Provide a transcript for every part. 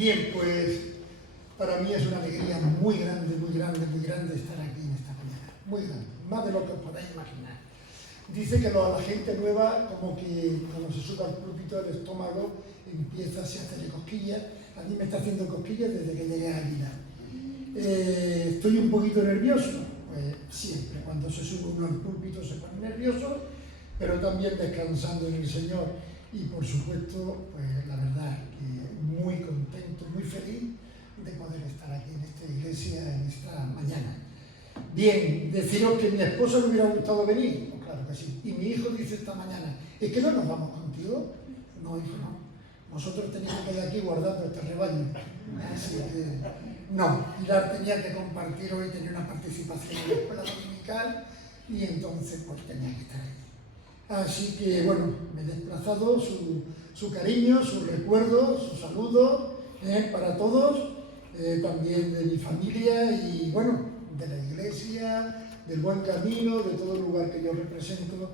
Bien, pues para mí es una alegría muy grande, muy grande, muy grande estar aquí en esta mañana. Muy grande, más de lo que os podáis imaginar. Dice que a la gente nueva, como que cuando se sube al púlpito, el estómago empieza a hacerle cosquillas. A mí me está haciendo cosquillas desde que llegué a Águila. Estoy un poquito nervioso, pues siempre, cuando se sube uno al púlpito se pone nervioso, pero también descansando en el Señor. Y por supuesto, pues la verdad que muy contento, muy feliz de poder estar aquí en esta iglesia en esta mañana. Bien, deciros que a mi esposa le hubiera gustado venir, pues claro que sí. Y mi hijo dice esta mañana, ¿es que no nos vamos contigo? No, hijo, no. Nosotros teníamos que ir aquí guardando este rebaño. Así que no, Pilar tenía que compartir hoy, tenía una participación en la escuela dominical y entonces pues tenía que estar ahí. Así que bueno, me he desplazado, su cariño, su recuerdo, su saludo para todos, también de mi familia y bueno, de la iglesia, del buen camino, de todo el lugar que yo represento,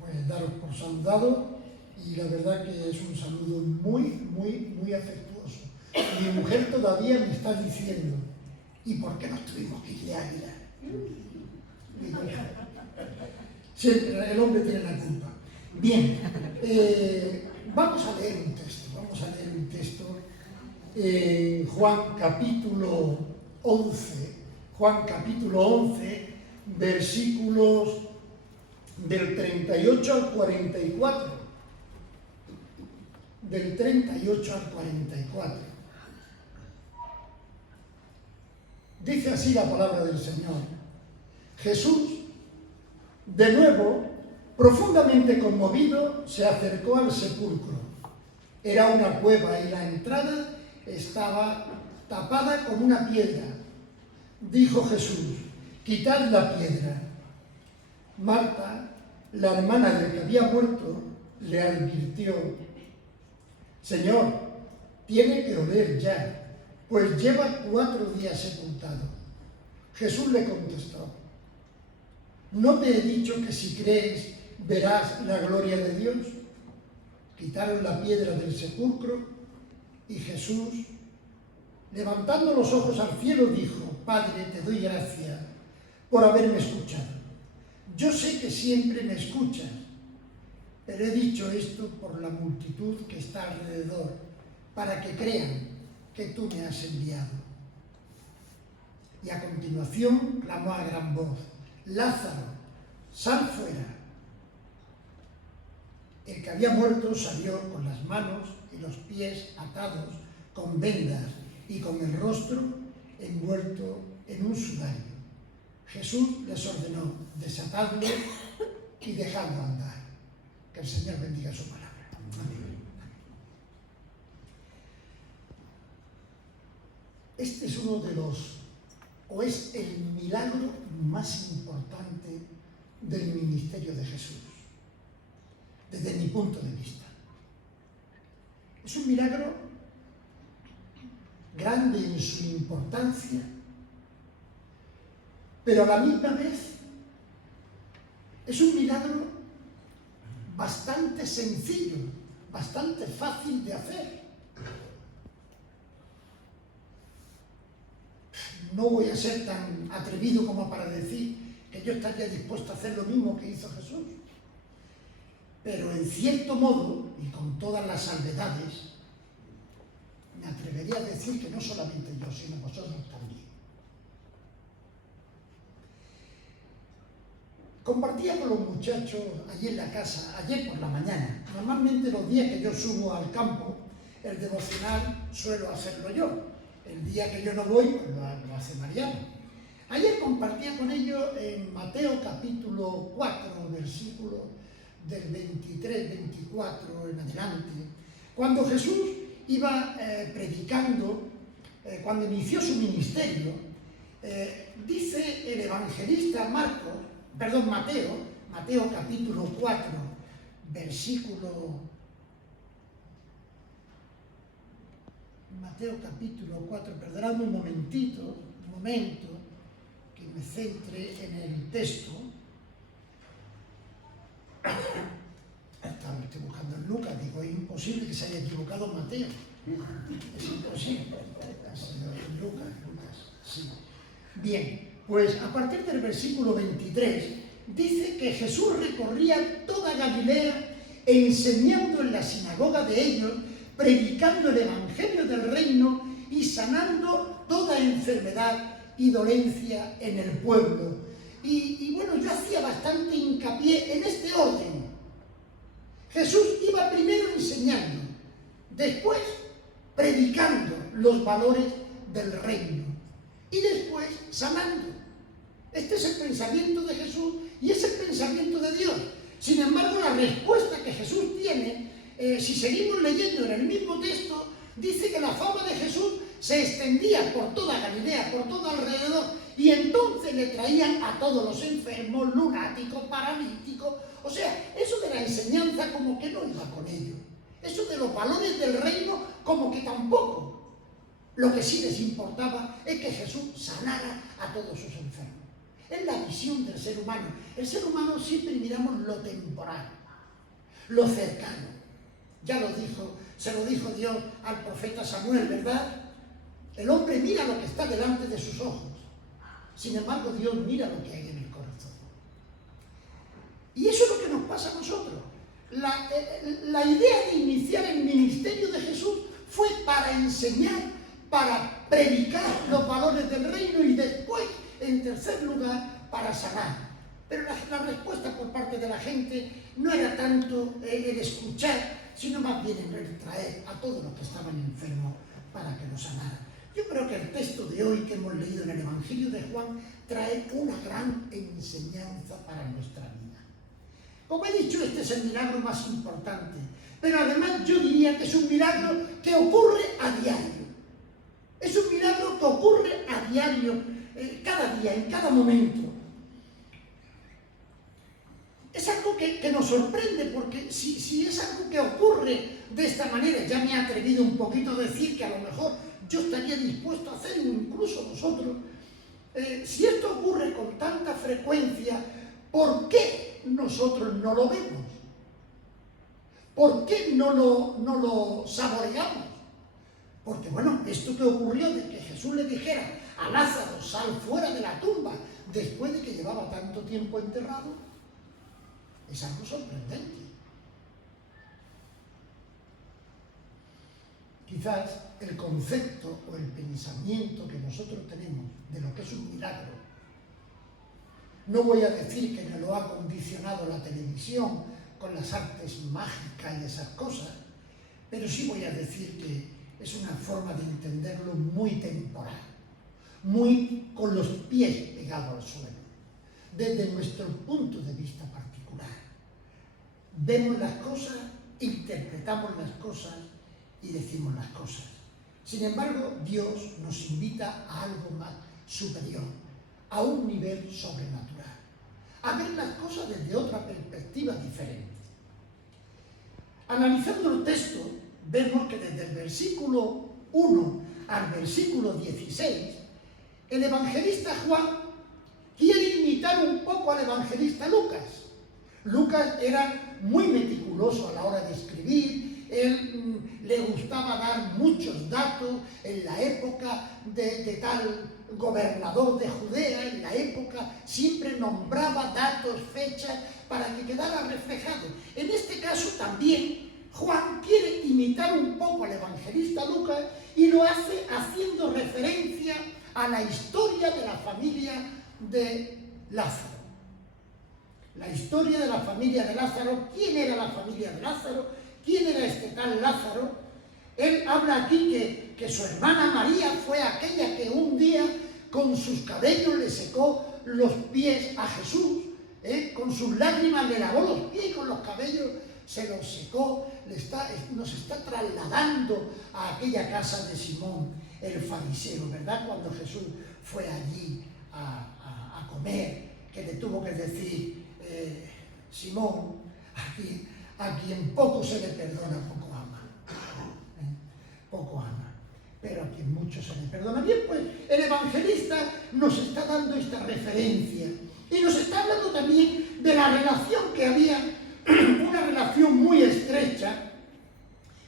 pues daros por saludado y la verdad que es un saludo muy, muy, muy afectuoso. Mi mujer todavía me está diciendo, ¿y por qué nos tuvimos que ir de Águila? Siempre el hombre tiene la culpa. Bien, vamos a leer un texto, Juan capítulo 11, versículos del 38 al 44. Del 38 al 44. Dice así la palabra del Señor. Jesús, de nuevo, profundamente conmovido, se acercó al sepulcro. Era una cueva y la entrada estaba tapada con una piedra. Dijo Jesús, quitad la piedra. Marta, la hermana del que había muerto, le advirtió, Señor, tiene que oler ya, pues lleva 4 días sepultado. Jesús le contestó, ¿no te he dicho que si crees verás la gloria de Dios? Quitaron la piedra del sepulcro y Jesús, levantando los ojos al cielo, dijo, Padre, te doy gracias por haberme escuchado. Yo sé que siempre me escuchas, pero he dicho esto por la multitud que está alrededor, para que crean que tú me has enviado. Y a continuación clamó a gran voz, Lázaro, sal fuera. El que había muerto salió con las manos y los pies atados con vendas y con el rostro envuelto en un sudario. Jesús les ordenó, desatadlo y dejadlo andar. Que el Señor bendiga su palabra. Amén. Este es es el milagro más importante del ministerio de Jesús, desde mi punto de vista. Es un milagro grande en su importancia, pero a la misma vez es un milagro bastante sencillo, bastante fácil de hacer. No voy a ser tan atrevido como para decir que yo estaría dispuesto a hacer lo mismo que hizo Jesús. Pero en cierto modo, y con todas las salvedades, me atrevería a decir que no solamente yo, sino vosotros también. Compartía con los muchachos allí en la casa, ayer por la mañana. Normalmente los días que yo subo al campo, el devocional suelo hacerlo yo. El día que yo no voy, pues lo hace Mariano. Ayer compartía con ellos en Mateo capítulo 4, versículos del 23, 24 en adelante, cuando Jesús iba predicando, cuando inició su ministerio, dice el evangelista Mateo capítulo 4, Mateo capítulo 4, perdonadme un momento, que me centre en el texto. Estoy buscando en Lucas, digo, es imposible que se haya equivocado Mateo. Es imposible. Lucas, sí. Bien, pues a partir del versículo 23 dice que Jesús recorría toda Galilea enseñando en la sinagoga de ellos, predicando el evangelio del reino y sanando toda enfermedad y dolencia en el pueblo. Y bueno, yo hacía bastante hincapié en este orden. Jesús iba primero enseñando, después predicando los valores del reino y después sanando. Este es el pensamiento de Jesús y es el pensamiento de Dios. Sin embargo, la respuesta que Jesús tiene, si seguimos leyendo en el mismo texto, dice que la fama de Jesús se extendía por toda Galilea, por todo alrededor, y entonces le traían a todos los enfermos, lunáticos, paralíticos. O sea, eso de la enseñanza como que no iba con ello. Eso de los valores del reino como que tampoco. Lo que sí les importaba es que Jesús sanara a todos sus enfermos. Es la visión del ser humano. El ser humano siempre miramos lo temporal, lo cercano. Ya lo dijo, se lo dijo Dios al profeta Samuel, ¿verdad? El hombre mira lo que está delante de sus ojos. Sin embargo, Dios mira lo que hay en el corazón. Y eso es lo que nos pasa a nosotros. La idea de iniciar el ministerio de Jesús fue para enseñar, para predicar los valores del reino y después, en tercer lugar, para sanar. Pero la respuesta por parte de la gente no era tanto el escuchar, sino más bien el traer a todos los que estaban enfermos para que los sanaran. Yo creo que el texto de hoy que hemos leído en el Evangelio de Juan trae una gran enseñanza para nuestra vida. Como he dicho, este es el milagro más importante, pero además yo diría que es un milagro que ocurre a diario. Es un milagro que ocurre a diario, cada día, en cada momento. Es algo que nos sorprende, porque si es algo que ocurre de esta manera, ya me he atrevido un poquito a decir que a lo mejor yo estaría dispuesto a hacerlo, incluso nosotros. Si esto ocurre con tanta frecuencia, ¿por qué nosotros no lo vemos? ¿Por qué no lo saboreamos? Porque bueno, esto que ocurrió de que Jesús le dijera a Lázaro, sal fuera de la tumba, después de que llevaba tanto tiempo enterrado, es algo sorprendente. Quizás el concepto o el pensamiento que nosotros tenemos de lo que es un milagro, no voy a decir que me lo ha condicionado la televisión con las artes mágicas y esas cosas, pero sí voy a decir que es una forma de entenderlo muy temporal, muy con los pies pegados al suelo, desde nuestro punto de vista particular. Vemos las cosas, interpretamos las cosas y decimos las cosas. Sin embargo, Dios nos invita a algo más superior, a un nivel sobrenatural, a ver las cosas desde otra perspectiva diferente. Analizando el texto, vemos que desde el versículo 1 al versículo 16, el evangelista Juan quiere imitar un poco al evangelista Lucas. Lucas era muy meticuloso a la hora de escribir, él le gustaba dar muchos datos en la época de tal gobernador de Judea, en la época siempre nombraba datos, fechas, para que quedara reflejado. En este caso también Juan quiere imitar un poco al evangelista Lucas y lo hace haciendo referencia a la historia de la familia de Lázaro. La historia de la familia de Lázaro. ¿Quién era la familia de Lázaro? ¿Quién era este tal Lázaro? Él habla aquí que su hermana María fue aquella que un día con sus cabellos le secó los pies a Jesús, con sus lágrimas le lavó los pies y con los cabellos se los secó. Nos está trasladando a aquella casa de Simón el fariseo, ¿verdad? Cuando Jesús fue allí a comer, que le tuvo que decir, Simón, a quien poco se le perdona, poco ama. Poco ama, pero a quien mucho se le perdona. Bien, pues el evangelista nos está dando esta referencia y nos está hablando también de la relación que había, una relación muy estrecha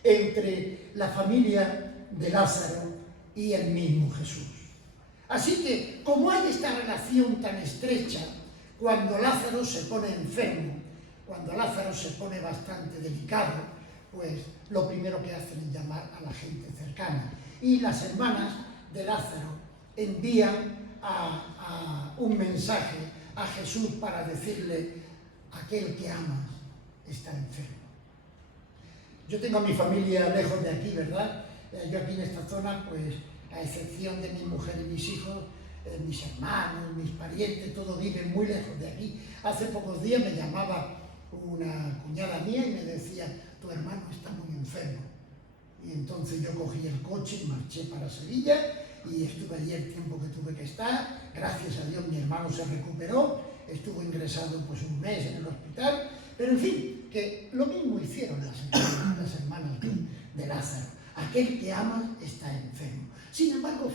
entre la familia de Lázaro y el mismo Jesús. Así que, como hay esta relación tan estrecha, cuando Lázaro se pone enfermo, cuando Lázaro se pone bastante delicado, pues lo primero que hacen es llamar a la gente cercana. Y las hermanas de Lázaro envían un mensaje a Jesús para decirle: aquel que amas está enfermo. Yo tengo a mi familia lejos de aquí, ¿verdad? Yo aquí en esta zona, pues, a excepción de mi mujer y mis hijos, mis hermanos, mis parientes, todos viven muy lejos de aquí. Hace pocos días me llamaba una cuñada mía y me decía: tu hermano está muy enfermo. Y entonces yo cogí el coche y marché para Sevilla y estuve allí el tiempo que tuve que estar. Gracias a Dios mi hermano se recuperó, estuvo ingresado pues un mes en el hospital, pero en fin, que lo mismo hicieron las hermanas de Lázaro. Aquel que amas está enfermo. Sin embargo,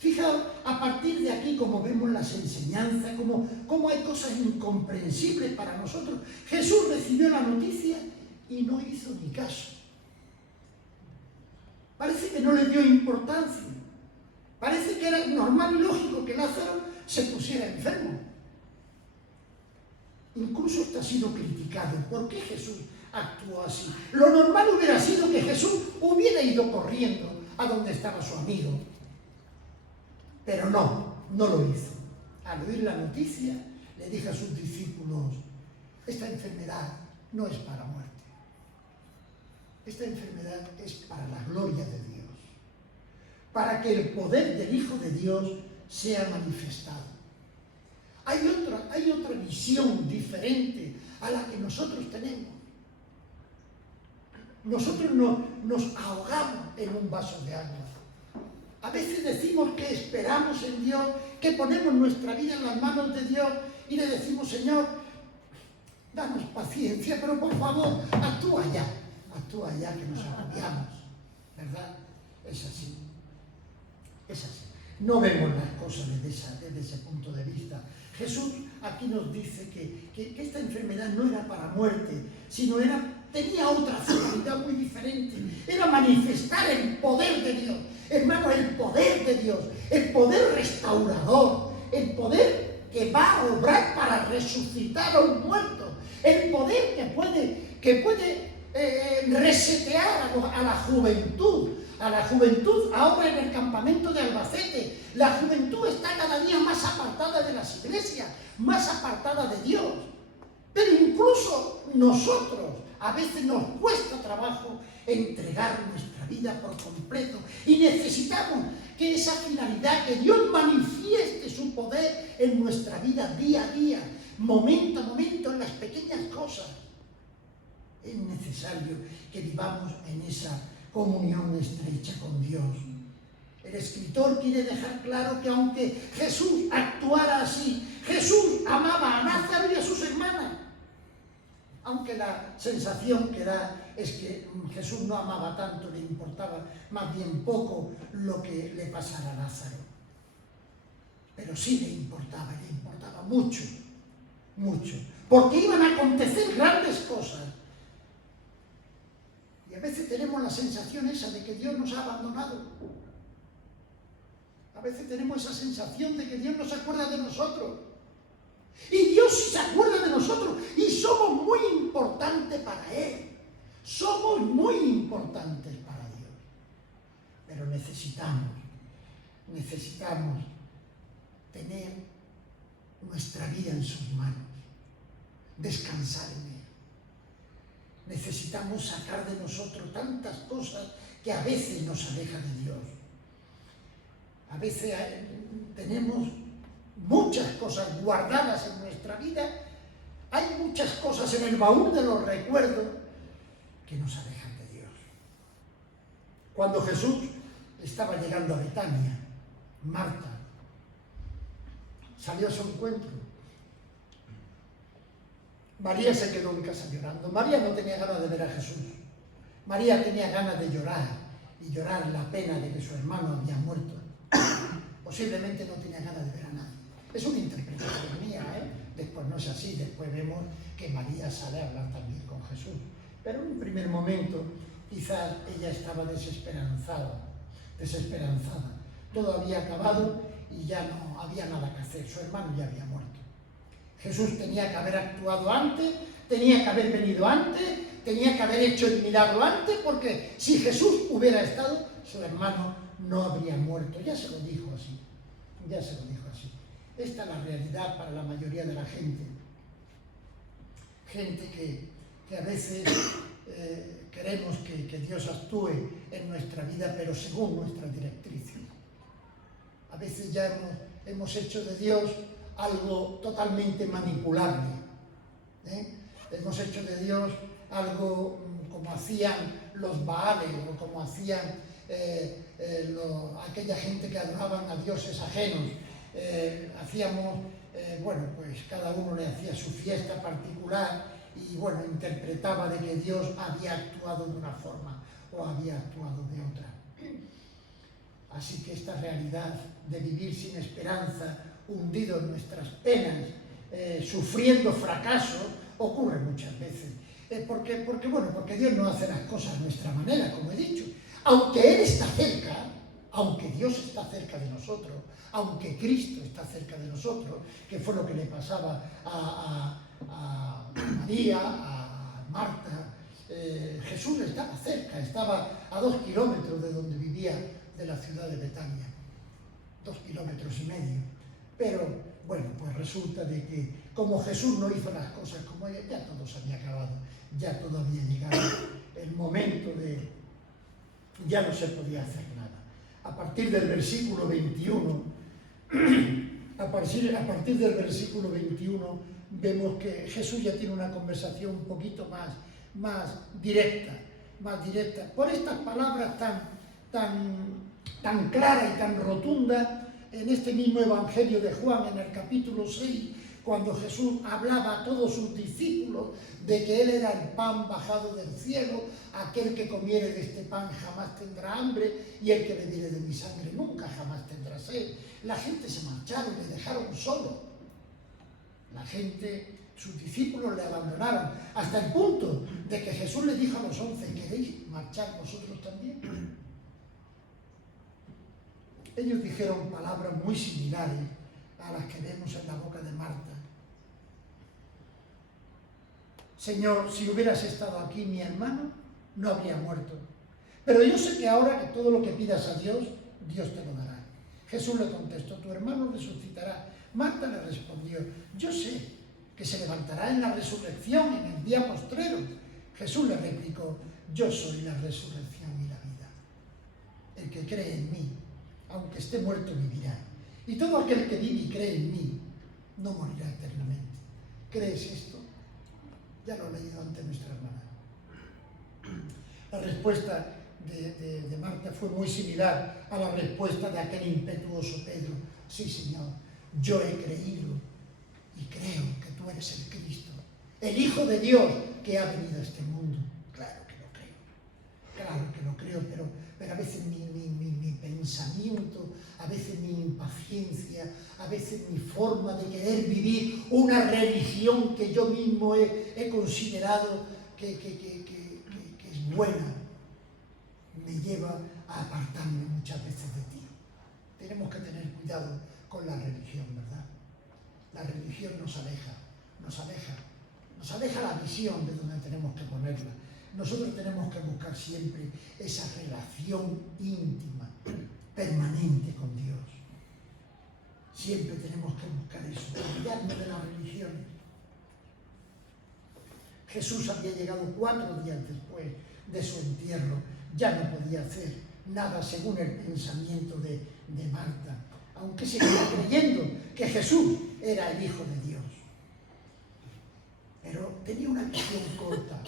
fijaos, a partir de aquí, como vemos las enseñanzas, como hay cosas incomprensibles para nosotros. Jesús recibió la noticia y no hizo ni caso. Parece que no le dio importancia. Parece que era normal y lógico que Lázaro se pusiera enfermo. Incluso esto ha sido criticado. ¿Por qué Jesús actuó así? Lo normal hubiera sido que Jesús hubiera ido corriendo a donde estaba su amigo. Pero no lo hizo. Al oír la noticia, le dijo a sus discípulos: esta enfermedad no es para muerte. Esta enfermedad es para la gloria de Dios, para que el poder del Hijo de Dios sea manifestado. Hay otra visión diferente a la que nosotros tenemos. Nosotros nos ahogamos en un vaso de agua. A veces decimos que esperamos en Dios, que ponemos nuestra vida en las manos de Dios y le decimos: Señor, danos paciencia, pero por favor, actúa ya que nos agobiamos, ¿verdad? Es así. No vemos las cosas desde ese punto de vista. Jesús aquí nos dice que esta enfermedad no era para muerte, sino tenía otra finalidad muy diferente. Era manifestar el poder de Dios. Hermano, el poder de Dios, el poder restaurador, el poder que va a obrar para resucitar a un muerto, el poder que puede resetear a la juventud ahora en el campamento de Albacete. La juventud está cada día más apartada de las iglesias, más apartada de Dios. Pero incluso nosotros a veces nos cuesta trabajo entregar nuestra vida por completo y necesitamos que esa finalidad, que Dios manifieste su poder en nuestra vida día a día, momento a momento, en las pequeñas cosas. Es necesario que vivamos en esa comunión estrecha con Dios. El escritor quiere dejar claro que aunque Jesús actuara así, Jesús amaba a Lázaro y a sus hermanas. Aunque la sensación que da es que Jesús no amaba tanto, le importaba más bien poco lo que le pasara a Lázaro. Pero sí le importaba mucho, mucho. Porque iban a acontecer grandes cosas. Y a veces tenemos la sensación esa de que Dios nos ha abandonado. A veces tenemos esa sensación de que Dios no se acuerda de nosotros. Y Dios sí se acuerda de nosotros y somos muy importantes para Él. Somos muy importantes para Dios. Pero necesitamos tener nuestra vida en sus manos, descansar en Él. Necesitamos sacar de nosotros tantas cosas que a veces nos alejan de Dios. A veces tenemos muchas cosas guardadas en nuestra vida, hay muchas cosas en el baúl de los recuerdos que nos alejan de Dios. Cuando Jesús estaba llegando a Betania, Marta salió a su encuentro. María se quedó en casa llorando. María no tenía ganas de ver a Jesús. María tenía ganas de llorar, y llorar la pena de que su hermano había muerto. Posiblemente no tenía ganas de ver a nadie. Es una interpretación mía, Después no es así, después vemos que María sale a hablar también con Jesús. Pero en un primer momento quizás ella estaba desesperanzada. Todo había acabado y ya no había nada que hacer, su hermano ya había muerto. Jesús tenía que haber actuado antes, tenía que haber venido antes, tenía que haber hecho el milagro antes, porque si Jesús hubiera estado, su hermano no habría muerto. Ya se lo dijo así. Esta es la realidad para la mayoría de la gente. Gente que a veces queremos que Dios actúe en nuestra vida, pero según nuestras directrices. A veces ya hemos hecho de Dios algo totalmente manipulable. Hemos hecho de Dios algo como hacían los Baales o como hacían aquella gente que adoraban a dioses ajenos. Pues cada uno le hacía su fiesta particular y interpretaba de que Dios había actuado de una forma o había actuado de otra. Así que esta realidad de vivir sin esperanza, hundido en nuestras penas, sufriendo fracaso, ocurre muchas veces. Porque Dios no hace las cosas a nuestra manera, como he dicho. Aunque Él está cerca, aunque Dios está cerca de nosotros, aunque Cristo está cerca de nosotros, que fue lo que le pasaba a María, a Marta, Jesús estaba cerca, estaba a 2 kilómetros de donde vivía, de la ciudad de Betania, 2,5 kilómetros. Pero pues resulta de que como Jesús no hizo las cosas como ella, ya todo se había acabado, ya todo había llegado el momento de ya no se podía hacer nada. A partir del versículo 21, vemos que Jesús ya tiene una conversación un poquito más directa. Por estas palabras tan clara y tan rotunda, en este mismo Evangelio de Juan, en el capítulo 6, cuando Jesús hablaba a todos sus discípulos de que Él era el pan bajado del cielo, aquel que comiere de este pan jamás tendrá hambre, y el que bebiere de mi sangre nunca jamás tendrá sed. La gente se marcharon, le dejaron solo. Sus discípulos le abandonaron, hasta el punto de que Jesús le dijo a los 11, ¿queréis marchar vosotros también? Ellos dijeron palabras muy similares a las que vemos en la boca de Marta. Señor, si hubieras estado aquí, mi hermano no habría muerto. Pero yo sé que ahora que todo lo que pidas a Dios, Dios te lo dará. Jesús le contestó, tu hermano resucitará. Marta le respondió, yo sé que se levantará en la resurrección, en el día postrero. Jesús le replicó, yo soy la resurrección y la vida. El que cree en mí, aunque esté muerto, vivirá. Y todo aquel que vive y cree en mí, no morirá eternamente. ¿Crees esto? Ya lo he leído ante nuestra hermana. La respuesta de Marta fue muy similar a la respuesta de aquel impetuoso Pedro. Sí, Señor, yo he creído y creo que tú eres el Cristo, el Hijo de Dios que ha venido a este mundo. Claro que lo creo, pero a veces mi pensamiento, a veces mi impaciencia, a veces mi forma de querer vivir una religión que yo mismo he considerado que es buena, me lleva a apartarme muchas veces de ti. Tenemos que tener cuidado con la religión, ¿verdad? La religión nos aleja la visión de donde tenemos que ponerla. Nosotros tenemos que buscar siempre esa relación íntima, permanente con Dios. Siempre tenemos que buscar eso, olvidarnos de las religiones. Jesús había llegado 4 días después de su entierro, ya no podía hacer nada según el pensamiento de Marta, aunque seguía creyendo que Jesús era el Hijo de Dios. Pero tenía una visión corta.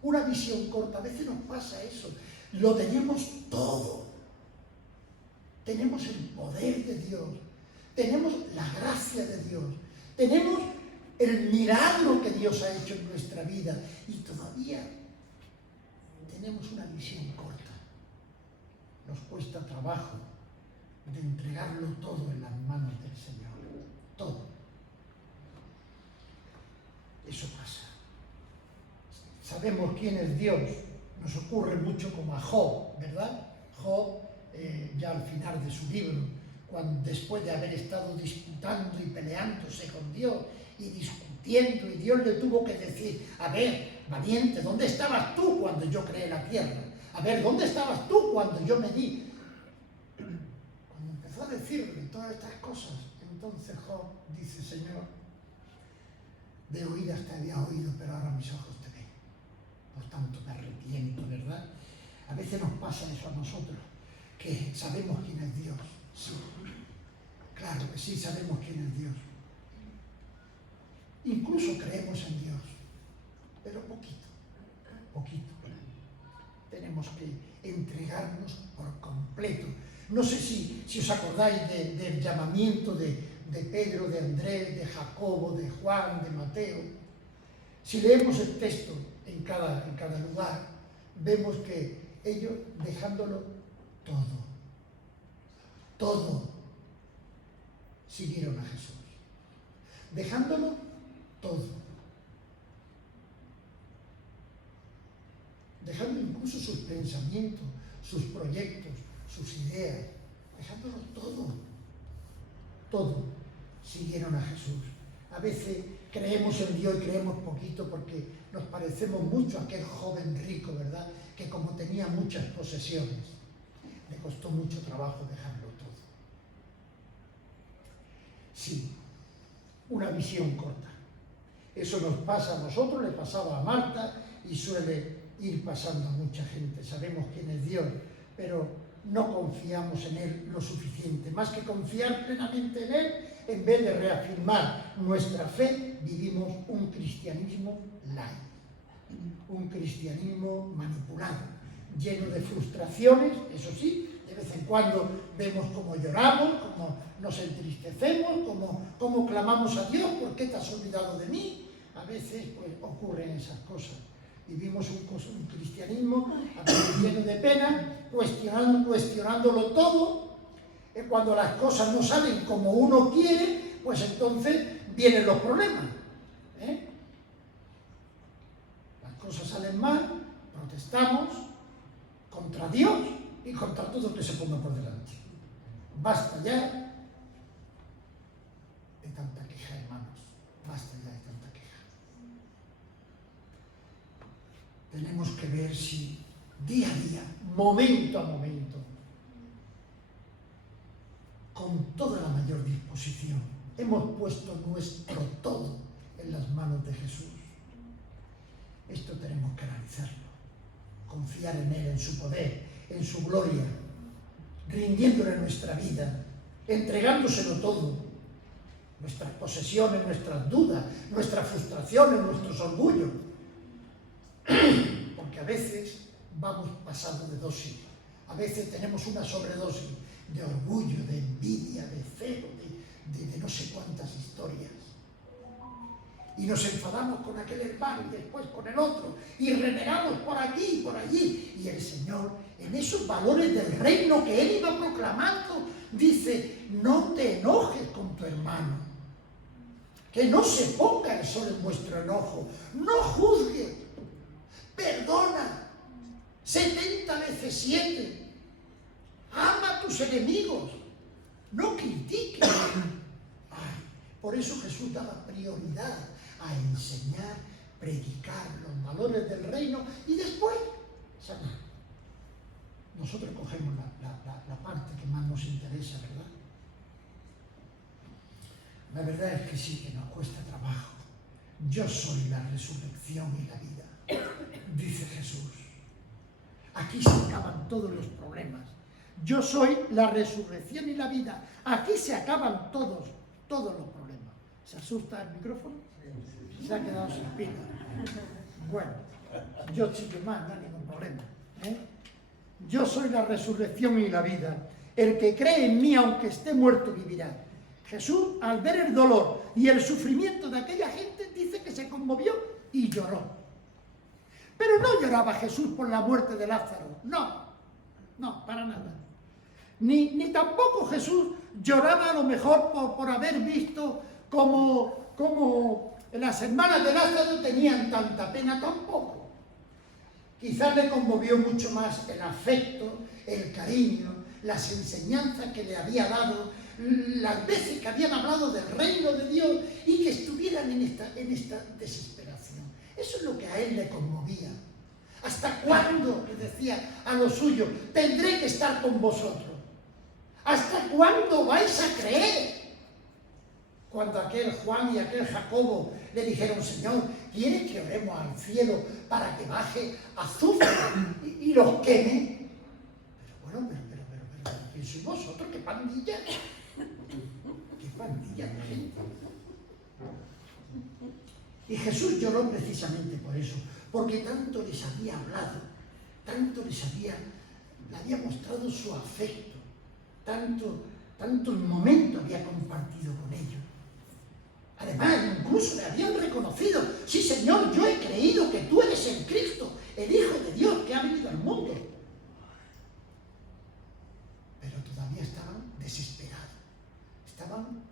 A veces nos pasa eso. Lo tenemos todo. Tenemos el poder de Dios. Tenemos la gracia de Dios. Tenemos el milagro que Dios ha hecho en nuestra vida. Y todavía tenemos una visión corta. Nos cuesta trabajo de entregarlo todo en las manos del Señor. Todo. Eso pasa. Sabemos quién es Dios, Nos ocurre mucho como a Job, ¿verdad? Job, ya al final de su libro, después de haber estado disputando y peleándose con Dios y discutiendo, y Dios le tuvo que decir: a ver, valiente, ¿dónde estabas tú cuando yo creé la tierra? A ver, ¿dónde estabas tú cuando yo me di? Cuando empezó a decirle todas estas cosas, entonces Job dice: Señor, de oídas te había oído, pero ahora mis ojos te ven. Por tanto me arrepiento, ¿verdad? A veces nos pasa eso a nosotros, que sabemos quién es Dios. Sí, claro que sí, sabemos quién es Dios. Incluso creemos en Dios, pero poquito. Tenemos que entregarnos por completo. No sé si os acordáis del llamamiento de Pedro, de Andrés, de Jacobo, de Juan, de Mateo. Si leemos el texto en cada lugar, vemos que ellos, dejándolo todo, siguieron a Jesús. Dejándolo todo. Dejando incluso sus pensamientos, sus proyectos, sus ideas, dejándolo todo, siguieron a Jesús. A veces creemos en Dios y creemos poquito porque nos parecemos mucho a aquel joven rico, ¿verdad? Que como tenía muchas posesiones, le costó mucho trabajo dejarlo todo. Sí, una visión corta. Eso nos pasa a nosotros, le pasaba a Marta y suele ir pasando a mucha gente. Sabemos quién es Dios, pero no confiamos en Él lo suficiente. Más que confiar plenamente en Él, en vez de reafirmar nuestra fe, vivimos un cristianismo light, un cristianismo manipulado, lleno de frustraciones. Eso sí, de vez en cuando vemos cómo lloramos, cómo nos entristecemos, cómo clamamos a Dios: ¿por qué te has olvidado de mí? A veces pues ocurren esas cosas. Vivimos un cristianismo lleno de pena, cuestionándolo todo. Cuando las cosas no salen como uno quiere, pues entonces vienen los problemas. Las cosas salen mal, protestamos contra Dios y contra todo lo que se ponga por delante. Basta ya de tanta queja, hermanos. Basta ya de tanta queja. Tenemos que ver si día a día, momento a momento, con toda la mayor disposición, hemos puesto nuestro todo en las manos de Jesús. Esto tenemos que analizarlo, confiar en Él, en su poder, en su gloria, rindiéndole nuestra vida, entregándoselo todo, nuestras posesiones, nuestras dudas, nuestras frustraciones, nuestros orgullos, porque a veces vamos pasando de dosis, a veces tenemos una sobredosis de orgullo, de envidia, de celo, de no sé cuántas historias. Y nos enfadamos con aquel hermano y después con el otro, y renegamos por aquí y por allí. Y el Señor, en esos valores del reino que Él iba proclamando, dice: no te enojes con tu hermano, que no se ponga el sol en vuestro enojo, no juzgue, perdona 70 veces 7, ama a tus enemigos, no critiques. Por eso Jesús daba prioridad a enseñar, predicar los valores del reino y después sanar. Nosotros cogemos la parte que más nos interesa, ¿verdad? La verdad es que sí, que nos cuesta trabajo. Yo soy la resurrección y la vida, dice Jesús. Aquí se acaban todos los problemas. Yo soy la resurrección y la vida. Aquí se acaban todos los problemas. ¿Se asusta el micrófono? Se ha quedado sin pila. Bueno, yo chillo más, no hay ningún problema. Yo soy la resurrección y la vida. El que cree en mí, aunque esté muerto, vivirá. Jesús, al ver el dolor y el sufrimiento de aquella gente, dice que se conmovió y lloró. Pero no lloraba Jesús por la muerte de Lázaro. No, para nada. Ni tampoco Jesús lloraba a lo mejor por haber visto como las hermanas de Lázaro tenían tanta pena, tampoco. Quizás le conmovió mucho más el afecto, el cariño, las enseñanzas que le había dado, las veces que habían hablado del reino de Dios y que estuvieran en esta desesperación. Eso es lo que a él le conmovía. ¿Hasta cuándo, le decía a los suyos, tendré que estar con vosotros? ¿Hasta cuándo vais a creer? Cuando aquel Juan y aquel Jacobo le dijeron, Señor, ¿quieres que oremos al cielo para que baje azufre y los queme? Pero bueno, ¿quién sois vosotros? ¿Qué pandilla? ¿Qué pandilla de gente? Y Jesús lloró precisamente por eso, porque tanto les había hablado, tanto le había mostrado su afecto, tanto momento había compartido con ellos. Además, incluso le habían reconocido, sí Señor, yo he creído que tú eres el Cristo, el Hijo de Dios que ha venido al mundo. Pero todavía estaban desesperados, estaban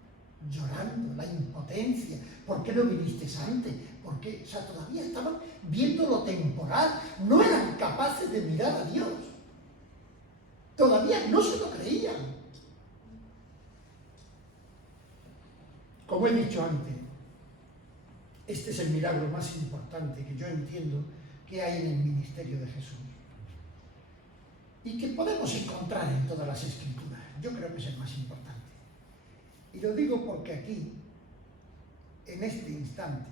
llorando, la impotencia. ¿Por qué no viniste antes? ¿Por qué? O sea, todavía estaban viendo lo temporal, no eran capaces de mirar a Dios. Todavía no se lo creían. Como he dicho antes, este es el milagro más importante que yo entiendo que hay en el ministerio de Jesús y que podemos encontrar en todas las Escrituras. Yo creo que es el más importante. Y lo digo porque aquí, en este instante,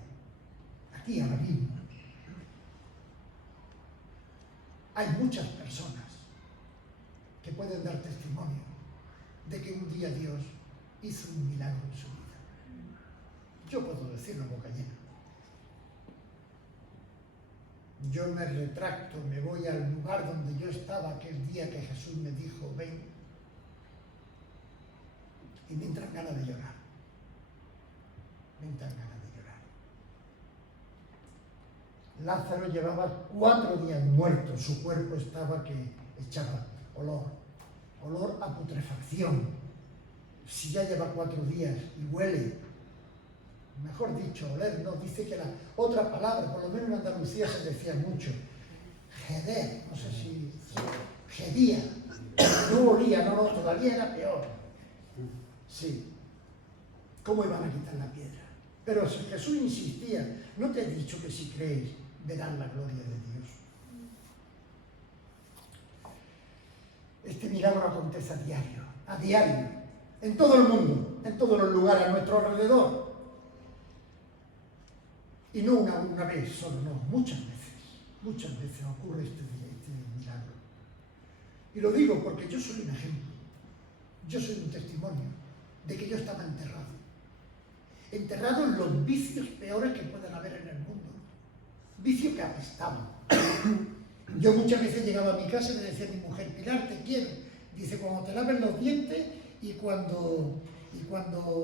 aquí ahora mismo, hay muchas personas que pueden dar testimonio de que un día Dios hizo un milagro en su vida. Yo puedo decirlo a boca llena. Yo me retracto, me voy al lugar donde yo estaba aquel día que Jesús me dijo, ven, y me entran ganas de llorar. Me entran ganas de llorar. Lázaro llevaba 4 días muerto, su cuerpo estaba que echaba olor a putrefacción. Si ya lleva 4 días y huele, mejor dicho, oler, no, dice que la otra palabra, por lo menos en Andalucía se decía mucho, jeder, no sé si gedía, no olía, no, todavía era peor. Sí, ¿cómo iban a quitar la piedra? Pero Jesús insistía, ¿no te he dicho que si crees verás la gloria de Dios? Este milagro acontece a diario, en todo el mundo, en todos los lugares a nuestro alrededor. Y no una vez solo, no, muchas veces ocurre este milagro. Y lo digo porque yo soy un ejemplo, yo soy un testimonio de que yo estaba enterrado en los vicios peores que puedan haber en el mundo, vicios que apestaban. Yo muchas veces llegaba a mi casa y le decía a mi mujer, Pilar, te quiero. Dice, cuando te laves los dientes y cuando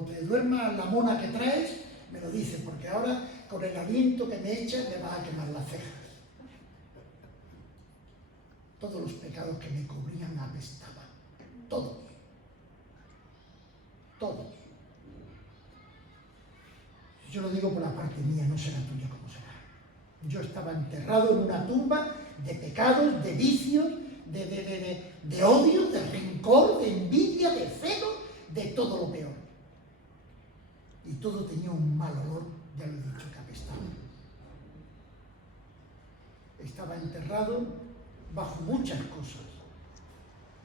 te duermas la mona que traes, me lo dice, porque ahora con el aliento que me echas me vas a quemar las cejas. Todos los pecados que me cubrían apestaban. Todos. Yo lo digo por la parte mía, no será tuya como será. Yo estaba enterrado en una tumba de pecados, de vicios, de odio, de rencor, de envidia, de celo, de todo lo peor. Y todo tenía un mal olor, ya lo he dicho, que apestaba. Estaba enterrado bajo muchas cosas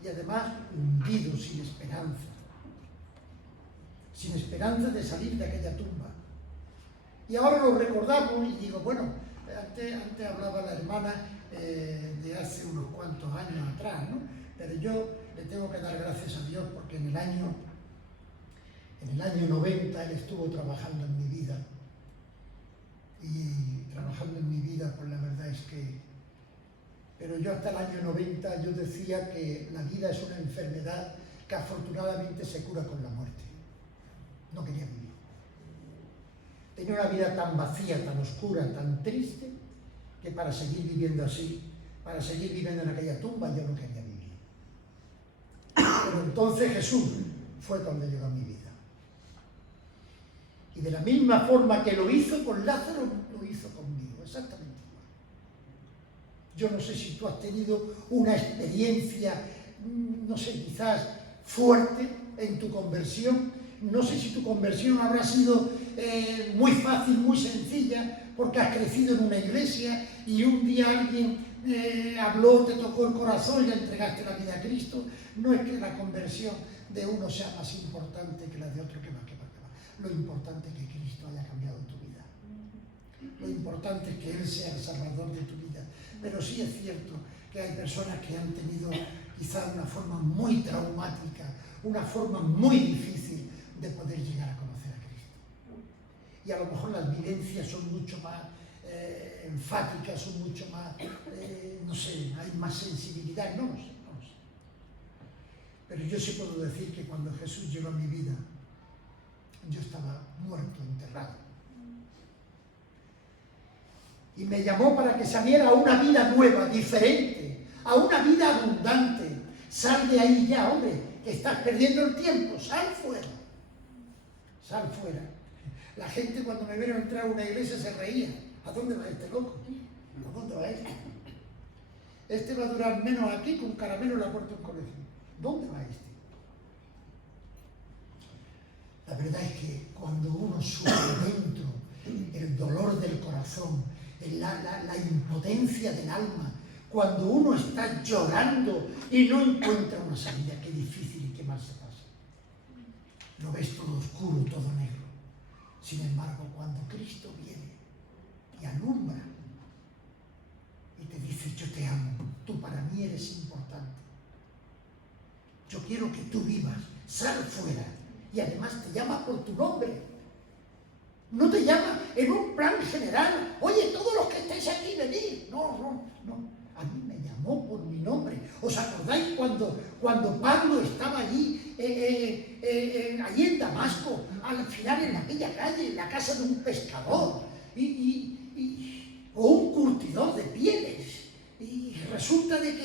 y además hundido, sin esperanza de salir de aquella tumba. Y ahora lo recordamos y digo, bueno, antes hablaba la hermana de hace unos cuantos años atrás, ¿no? Pero yo le tengo que dar gracias a Dios porque en el año 90 él estuvo trabajando en mi vida. Y trabajando en mi vida, pues la verdad es que... Pero yo hasta el año 90 yo decía que la vida es una enfermedad que afortunadamente se cura con la muerte. No quería vivir. Tenía una vida tan vacía, tan oscura, tan triste, que para seguir viviendo así, para seguir viviendo en aquella tumba, yo no quería vivir. Pero entonces Jesús fue cuando llegó a mi vida. Y de la misma forma que lo hizo con Lázaro, lo hizo conmigo, exactamente Yo no sé si tú has tenido una experiencia, no sé, quizás fuerte en tu conversión. No sé si tu conversión habrá sido muy fácil, muy sencilla, porque has crecido en una iglesia y un día alguien habló, te tocó el corazón y le entregaste la vida a Cristo. No es que la conversión de uno sea más importante que la de otro, que va. Lo importante es que Cristo haya cambiado tu vida. Lo importante es que Él sea el salvador de tu vida. Pero sí es cierto que hay personas que han tenido quizás una forma muy traumática, una forma muy difícil de poder llegar a conocer a Cristo. Y a lo mejor las vivencias son mucho más enfáticas, son mucho más, no sé, hay más sensibilidad, no lo sé. Pero yo sí puedo decir que cuando Jesús llegó a mi vida, yo estaba muerto, enterrado. Y me llamó para que saliera a una vida nueva, diferente, a una vida abundante. Sal de ahí ya, hombre, que estás perdiendo el tiempo, sal fuera. Sal fuera. La gente cuando me vieron entrar a una iglesia se reía. ¿A dónde va este loco? ¿A dónde va este? Este va a durar menos aquí que un caramelo en la puerta de un colegio. ¿Dónde va este? La verdad es que cuando uno sufre dentro el dolor del corazón, la impotencia del alma, cuando uno está llorando y no encuentra una salida, qué difícil y qué mal se pasa. Lo ves todo oscuro, todo negro. Sin embargo, cuando Cristo viene y alumbra y te dice, yo te amo, tú para mí eres importante. Yo quiero que tú vivas, sal fuera. Y además te llama por tu nombre. No te llama en un plan general. Oye, todos los que estéis aquí, venid. No. A mí me llamó por mi nombre. ¿Os acordáis cuando Pablo estaba allí, allí en Damasco, al final en aquella calle, en la casa de un pescador, o un curtidor de pieles? Y resulta de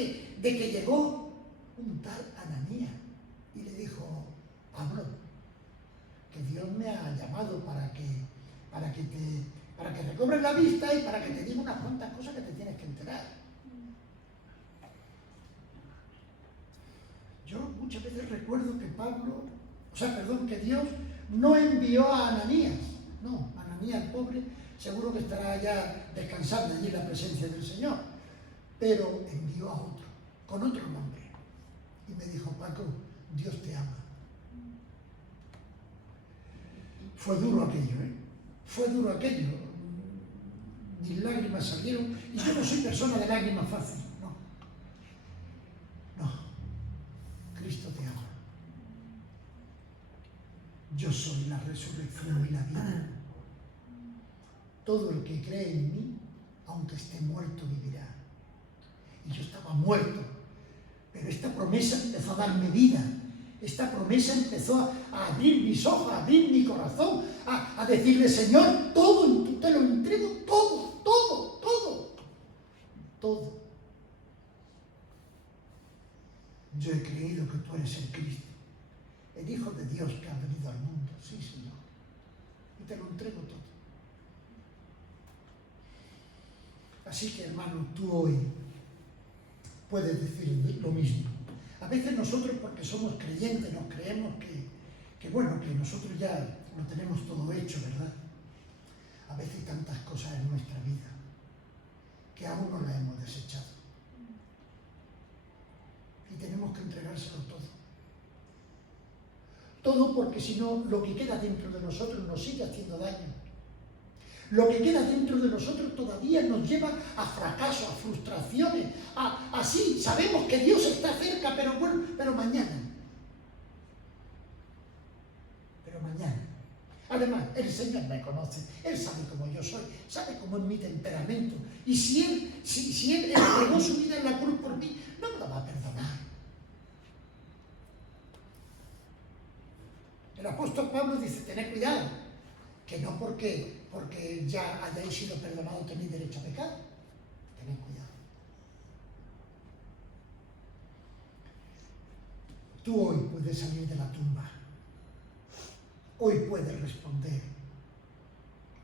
que llegó un tal Ananías y le dijo, Pablo, que Dios me ha llamado para que recobres la vista y para que te diga unas cuantas cosas que te tienes que enterar. Yo muchas veces recuerdo que Dios no envió a Ananías. No, Ananías, el pobre, seguro que estará ya descansando allí en la presencia del Señor. Pero envió a otro, con otro nombre. Y me dijo, Paco, Dios te ama. Fue duro aquello, Fue duro aquello. Mis lágrimas salieron, y yo no soy persona de lágrimas fáciles, no. Cristo te ama. Yo soy la resurrección y la vida. Todo el que cree en mí, aunque esté muerto, vivirá. Y yo estaba muerto, pero esta promesa empezó a darme vida. Esta promesa empezó a abrir mis ojos, a abrir mi corazón, a decirle, Señor, todo, te lo entrego, todo. Yo he creído que tú eres el Cristo, el Hijo de Dios que ha venido al mundo. Sí, Señor. Y te lo entrego todo. Así que, hermano, tú hoy puedes decir lo mismo. A veces nosotros, porque somos creyentes, nos creemos que nosotros ya lo tenemos todo hecho, ¿verdad? A veces hay tantas cosas en nuestra vida que aún no las hemos desechado. Y tenemos que entregárselo todo. Todo, porque si no, lo que queda dentro de nosotros nos sigue haciendo daño. Lo que queda dentro de nosotros todavía nos lleva a fracasos, a frustraciones, así, sabemos que Dios está cerca, pero bueno, pero mañana. Además, el Señor me conoce, Él sabe cómo yo soy, sabe cómo es mi temperamento. Y si Él entregó su vida en la cruz por mí, no me lo va a perdonar. El apóstol Pablo dice, tened cuidado, que no porque ya hayáis sido perdonados tenéis derecho a pecar. Tened cuidado. Tú hoy puedes salir de la tumba. Hoy puedes responder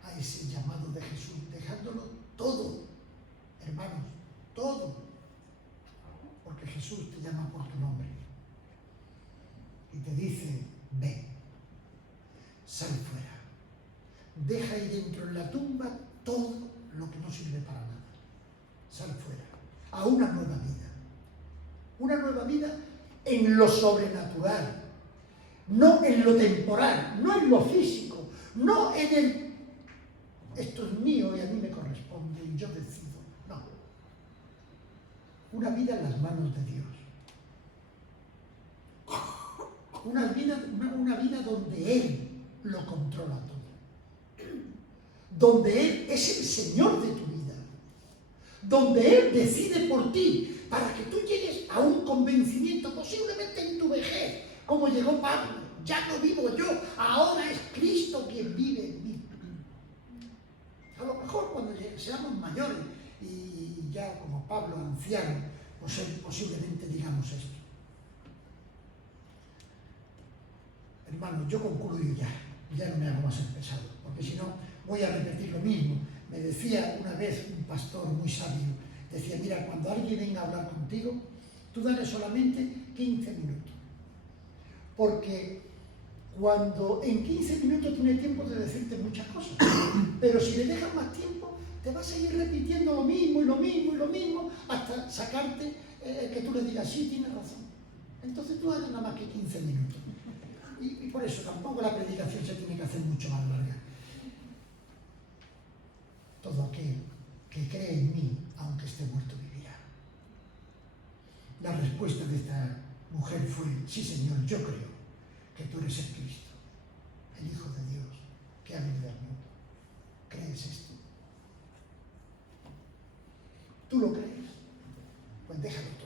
a ese llamado de Jesús, dejándolo todo, hermanos, todo. te dice, ve, sal fuera. Deja ahí dentro en la tumba todo lo que no sirve para nada. Sal fuera, a una nueva vida. Una nueva vida en lo sobrenatural, no en lo temporal, no en lo físico, no en el esto es mío y a mí me corresponde y yo decido. No. Una vida en las manos de Dios. Una vida donde Él lo controla todo. Donde Él es el Señor de tu vida. Donde Él decide por ti para que tú llegues a un convencimiento, posiblemente en tu vejez, como llegó Pablo. Ya no vivo yo, ahora es Cristo quien vive en mí. A lo mejor cuando seamos mayores y ya como Pablo, anciano, pues posiblemente digamos esto. Hermano, yo concluyo ya no me hago más el pesado, porque si no voy a repetir lo mismo. Me decía una vez un pastor muy sabio, decía, mira, cuando alguien venga a hablar contigo, tú dale solamente 15 minutos, porque cuando en 15 minutos tiene tiempo de decirte muchas cosas, pero si le dejas más tiempo, te va a seguir repitiendo lo mismo y lo mismo y lo mismo, hasta sacarte que tú le digas, sí, tienes razón. Entonces tú haces nada más que 15 minutos. Y por eso tampoco la predicación se tiene que hacer mucho más larga. Todo aquel que cree en mí, aunque esté muerto, vivirá. La respuesta de esta mujer fue, sí, Señor, yo creo que tú eres el Cristo, el Hijo de Dios, que ha venido al mundo. ¿Crees esto? ¿Tú lo crees? Pues déjalo todo.